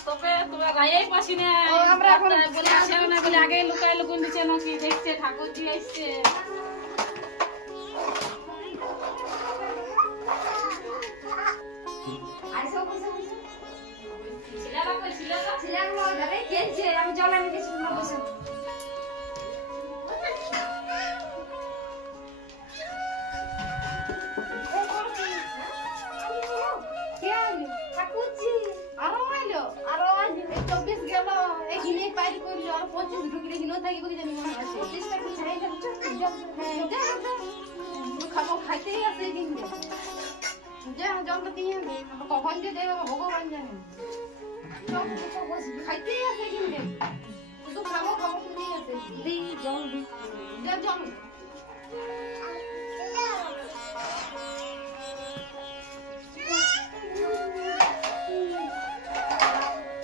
তবে তোমরা গায়েই পাসি না আমরা এখন বলে আসে না বলে আগে লুকাই লুকুন দিছে নাকি দেখছে ঠাকুরজি আসছে আইসো বসে বসে ছিলারা কই ছিলারা ছিলাগুলো ধরে কেনছে আমি জল আনি কিছু না বসে কখন যে দেবে ভগবান জানে খাইতেই আছে কিন্তু শুধু খাবো খাবো করেই আছে জল জল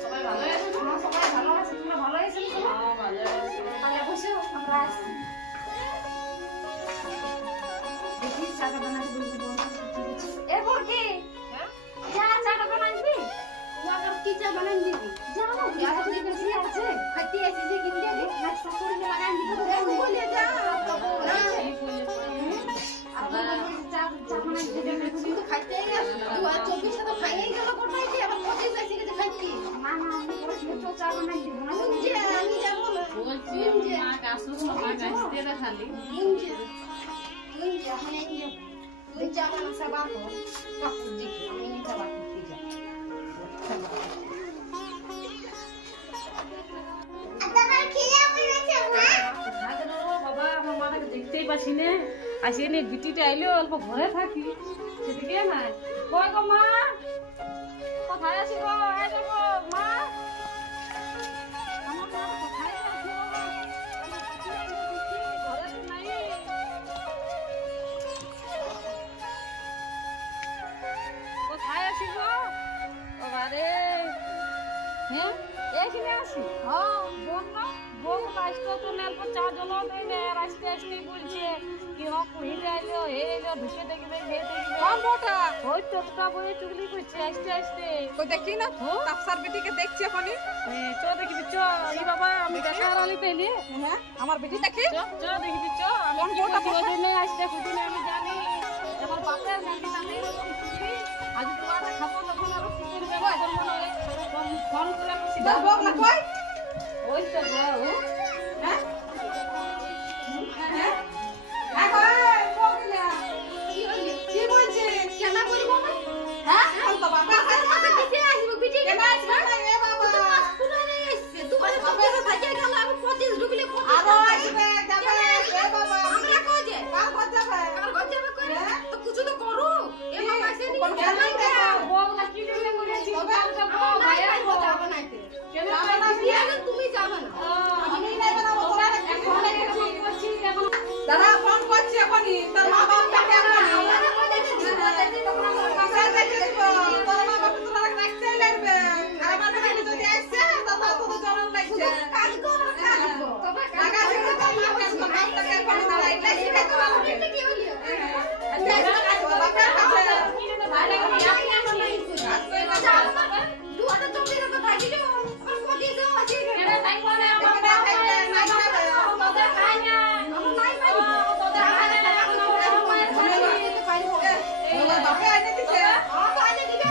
সবাই ভালো আছে সবাই ভালো আছে তোমরা ভালো আছো হ্যাঁ ভালো আছে তাহলে বসো আমরা আসছি দেখি চাটা বানাতে বলবো এরপর কি যা চাটা বানাবি ওয়াটার কি চা বানাই দিবি যাও যাও যে বেশি আছে খাইতে আসি যে কিনতে দে নাস্তা করে লাগাই দিবি তো বলে যা তবু এই কইলে আবার চা চা বানাই দিবি কিন্তু খাইতেই আছে 24 তো খাইই গেল কোথায় কি আবার 25 আসি যে খাইতি না না আমি বলছি চা বানাই দিব না যে আমি যাব না বলছি মা কাসু মা কাসতে রে খালি তুই যা মানে তুই চা বানা সবা তো কাকু জি আমি চা বানাতে যা বাবা আমার মাটাকে দেখতেই পাচ্ছি না আসি নে বিটিটা আইলো অল্প ঘরে থাকি সেদিকে নাই কই গো মা কোথায় আছি গো এই দেখো মা আমার মা কোথায় আছে ঘরে তো নাই কোথায় আছি গো ও বারে হ্যাঁ এইখানে আছি হ্যাঁ বোন না বোন রাস্তা তো নেলপ চা জল দেই না রাস্তা আসতে বলছে কি হ কুড়ি যাইলো হে এলো ঢুকে দেখবে হে দেখবে কোন বউটা ওই টোকটা বই চুগলি করছে আসতে আসতে কই দেখি না তাপসার বেটিকে দেখছি এখনই চ দেখবি চ ই বাবা আমি দেখা হারালি তাইলে হ্যাঁ আমার বেটি দেখি চ দেখবি চ আমি কোন বউটা ওই জন্য আসতে খুঁজি না আমি জানি আমার বাপের নাকি না এরকম খুঁজি আজ তোমার খাবো তখন আরো কি করবে করবো না ফোন করে খুশি তোর বউ না কই ওই তো বউ হ্যাঁ হ্যাঁ হ্যাঁ কই বউ কিনা কি হইছে কি বলছে কেন করব না হ্যাঁ আর তো বাবা আমাকে দিতে আসবে বিটি কেন আসবে এ বাবা পুরো নেই আসছে তুই বলে সব থাকে গেল আমি 25 ঢুকলে 25 আরো আসবে যাবে এ বাবা আমরা কই যে কাল কত যাবে আর ঘর যাবে কই তো কিছু তো করু এ মামা আসে নি কোন খেলাই দে বউ না কি দিলে করেছি কালকে বউ ভাই ভাই ভাই যাবে না কেন যাবে না তুমি যাবে না আমি নাই বানাবো তোরা এখন করছি এখন দাদা ফোন করছি এখনই তোর মা বাপটাকে এখনই আমরা কই দেখি তখন আমরা কাছে দেখে দিব তোর মা বাপ তোরা রাখতে লাগবে আর আমার বেটি যদি আসছে দাদা তো জরুর লাগছে কাজ কর কাজ কর তবে লাগা দিতে তোর মা বাপটাকে এখনই দাঁড়াই লাগছে তো আমাকে কি হইলো বাপের কাছে কি রে ভাই লাগি দুয়াটা জমির তো থাকিলো আর কদি দাও আছে কেন তাই করে আমার দেখে দেখে নাই যাবে তোদের খাই না আমার নাই পারি তোদের খাই না এখন ওই বাপে আইনে দিছে তো আইনে দিবে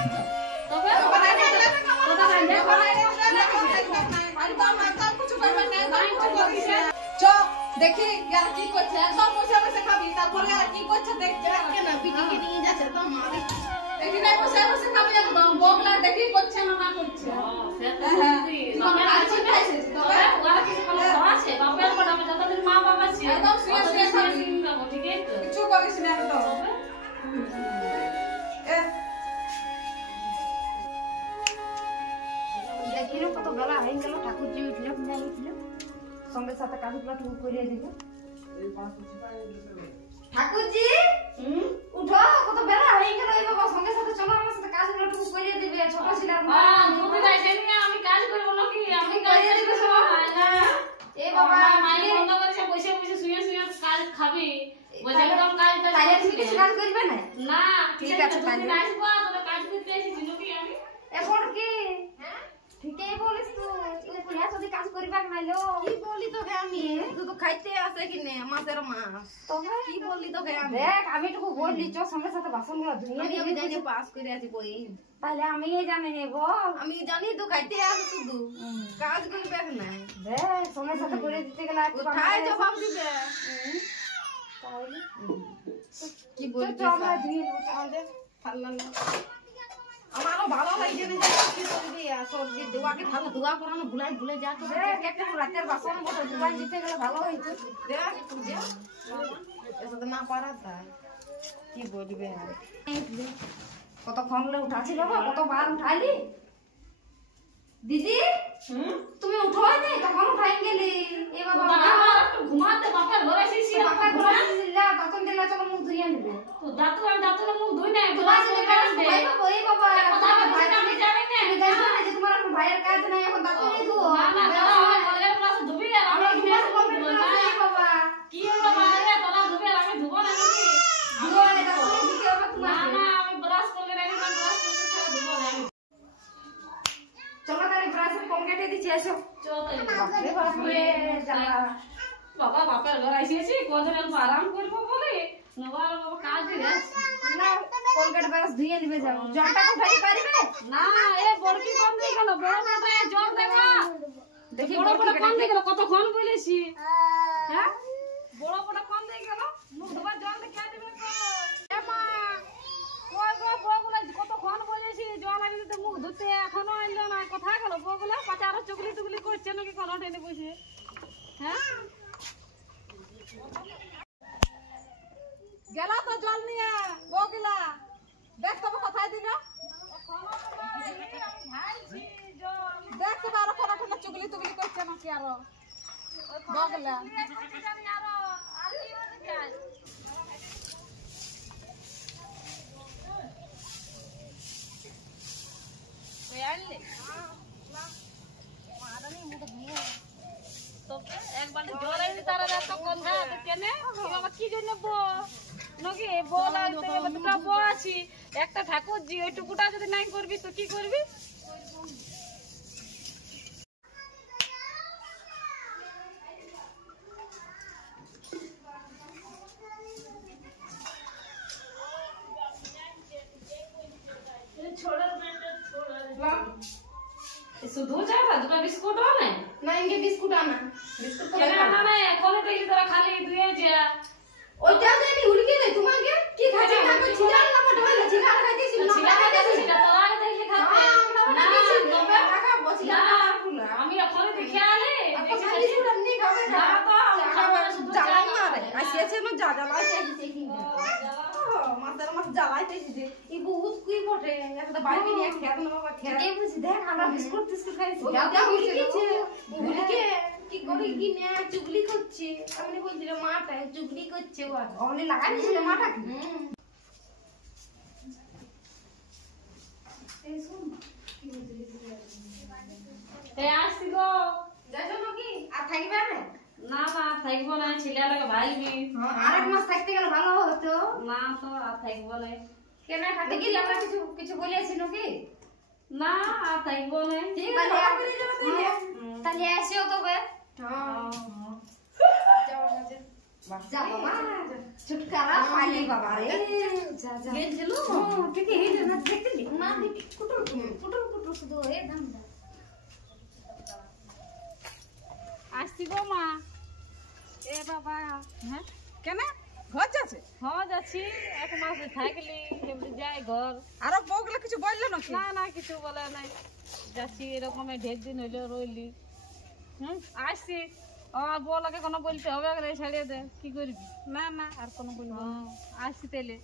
তবে ওখানে আইনে দিলে তোদের খাই না ওখানে আইনে দিলে একদম একদম কিছু করবে না একদম কিছু করিস না চ দেখি ইয়ার কি করছে একদম বসে বসে খাবি তারপরে আর কি করছে দেখছে কেন বিটিকে নিয়ে যাচ্ছে তো মারে দেখি না বসে বসে খাবি একদম বগলা দেখি করছে না না করছে তবে আছে খাইছিস তবে ওরা কিছু ভালো আছে বাপের পর আমি যতদিন মা বাবা ছিল একদম শুয়ে শুয়ে খাবি। ঠিক আছে কিছু করিস না একদম দেখিলো কত বেলা হয়ে গেল ঠাকুর জি উঠলো নাই উঠলো সঙ্গে সাথে কাজগুলো ঠিক করে দিল ঠাকুরজি উঠো কত বেলা হয়ে গেল এই বাবা সঙ্গে সাথে চলো আমার সাথে কাজগুলো ঠিক করে দিবে ছোট ছিল হ্যাঁ তুমি যাইছেন না আমি কাজ করব নাকি আমি কাজ করব সব না এই বাবা মাই বন্ধ করেছে বসে বসে শুয়ে শুয়ে কাজ খাবি বসে একদম কাজটা তাইলে তুমি কিছু কাজ করবে না না ঠিক আছে, তুমি তাহলে। আসবা তোরা কাজ করতে এসেছি নাকি আমি এখন কি হ্যাঁ ঠিক জানাইলো কি বলি তোকে আমি তুই তো খাইতে আসে কিনে মাছের মাছ তবে কি বললি তোকে আমি দেখ আমি তোকে বললি চ সঙ্গে সাথে বাসনগুলো ধুয়ে আমি নিবি। জানি পাস করে আছি বই তাহলে আমি জানি নেব। আমি জানি তো খাইতে আসে শুধু কাজ করবে নাই দেখ সঙ্গে সাথে করে দিতে গেলে একটু কোথায় জবাব দিবে তাহলে কি চ বলবি চ আমরা ধুয়ে নেবো তাহলে। আমারও ভালো লাগছে না যে কি করবি আর সবজি ধোয়াকে ভালো ধোয়া করানো ভুলাই ভুলে যা তো দেখ একটা রাতের বাসন বসে ধুয়ে দিতে গেলে ভালো হইতো। দেখ পূজা এসব না পারা তা কি বলবে আর কতক্ষণ লে উঠাছিল গো, কতবার উঠাইলি দিদি। তুমি উঠোই নি তখন উঠাই গেলি এ বাবা একটু ঘুমাতে বাপের ঘরে এসেছি বাবা ঘুরে দিলা বাসন দিলা চলো মুখ ধুয়ে নেবে। তো দাঁতুরে মুখ ধুই না তোমার যদি কাজ ভাই বাবা এই বাবা কথা বলছি আমি জানি না তুমি জানো না যে তোমার এখন ভাইয়ের কাজ নাই এখন দাঁত নিয়ে ধুও। না না তোরা আমার ঘরের পাশে ধুবি আর আমি আমরা এখানে তোমার কমপ্লিট ধুবো করে না। এই বাবা কি হলো মারে তোরা ধুবি আর আমি ধুবো না নাকি? ধুও না দাঁত নিয়ে দিতে হবে না তোমাকে। না আমি ব্রাশ করে রাখি না ব্রাশ করে ছাড়া ধুবো না আমি। চলো তাহলে ব্রাশের কম কেটে দিচ্ছি এসো। চল তাই। বাপরে বাপরে জ্বালা। বাবা বাপের ঘরে এসেছি কদিন অল্প আরাম করবো বলে নবার বাবা কাজ দিয়ে আসছি। না কোলগেট ব্রাশ ধুয়ে নিবে যাও জলটা কোথায় পারবে না এ বড়কি কম দিয়ে গেল বড় মাথায় জল দেখা দেখি বড় বড় কম দিয়ে গেল কতক্ষণ বলেছি হ্যাঁ বড় বড় কম দিয়ে গেল মুখ ধোবার জল দেখে দিবে তো এ মা কই গো বগুলা কতক্ষণ বলেছি জল আনি দিতে মুখ ধুতে এখনো আইলো না কোথায় গেল বগুলা পাছে আরো চুগলি টুগলি করছে নাকি কোন টেনে বসে হ্যাঁ গেল তো জল নিয়ে বগলা দেখ তবে কোথায় দিল দেখ তবে আরো কোনো কোনো চুগলি টুগলি করছে নাকি আরো বগলা এক বালতি জল আনি তারা এত কথা কেনে বাবা কি জন্য বো নাকি বলা দুটা বো আছি একটা ঠাকুর জি ওইটুকুটা যদি নাই করবি তো কি করবি শুধু যাবা দুটা বিস্কুট আনে না ইনকে বিস্কুট আনা বিস্কুট তো কেন না না এখন দেখি তোরা খালি দুয়ে যা ওইটা জানি উড়কে দে তোমাকে কি খাচ্ছি না কো ছিড়া না মটো হইলো ছিড়া খাইতেছি না ছিলা খাইতেছি না তোরা আগে দেখলি খাতে আমরা দিছি তবে টাকা বসিলা না, না ফুলা আমি এখন দেখে আলে আপনি খালি শুধু এমনি খাবে না তো আমি খাবো না, শুধু জ্বালা চা মারে আসিছে না যা জ্বালা চাইছে কি মাছের মাছ জ্বালাইতেছি এই বহুত কুই বটে একটা বাইরে নিয়ে খেত না বাবা খেত এই বুঝি দেখ আমরা বিস্কুট টিস্কুট খাইছি দাদা উড়কেছে উড়কে কি করে কি না চুগলি করছে আমি বলছিলাম মাটা চুগলি করছে ও অমনি লাগাই দিছিল মাটা কি এ আসছি গো যাইছো নাকি আর থাকবে না না না থাকবো না ছিলা লাগে ভাইবি আরেক মাস থাকতে গেলে ভালো হতো না তো আর থাকবো না কেন থাকতে কি আমরা কিছু কিছু বলেছি নাকি না আর থাকবো না ঠিক তাহলে আছে করে যাবো তাইলে তাহলে আসিও তবে হ্যাঁ যাও যাও যা বাবা ছুটকারা পাইলি বাবা রে যা যা গেছিল ঠিক এই না দেখলি না দেখি কুটুর পুটুর পুটুর শুধু এ ধান দা আসছি গো মা এ বাবা হ্যাঁ কেন ঘর যাচ্ছে হ্যাঁ যাচ্ছি এক মাস থাকলি এমনি যাই ঘর আরো বগলা কিছু বললো নাকি না না কিছু বলে নাই যাচ্ছি এরকম ঢের দিন হইলো রইলি আসছি আমার বউলাকে কোনো বলতে হবে রে ছাড়িয়ে দে কি করবি না না আর কোনো বলবো আসছি তাইলে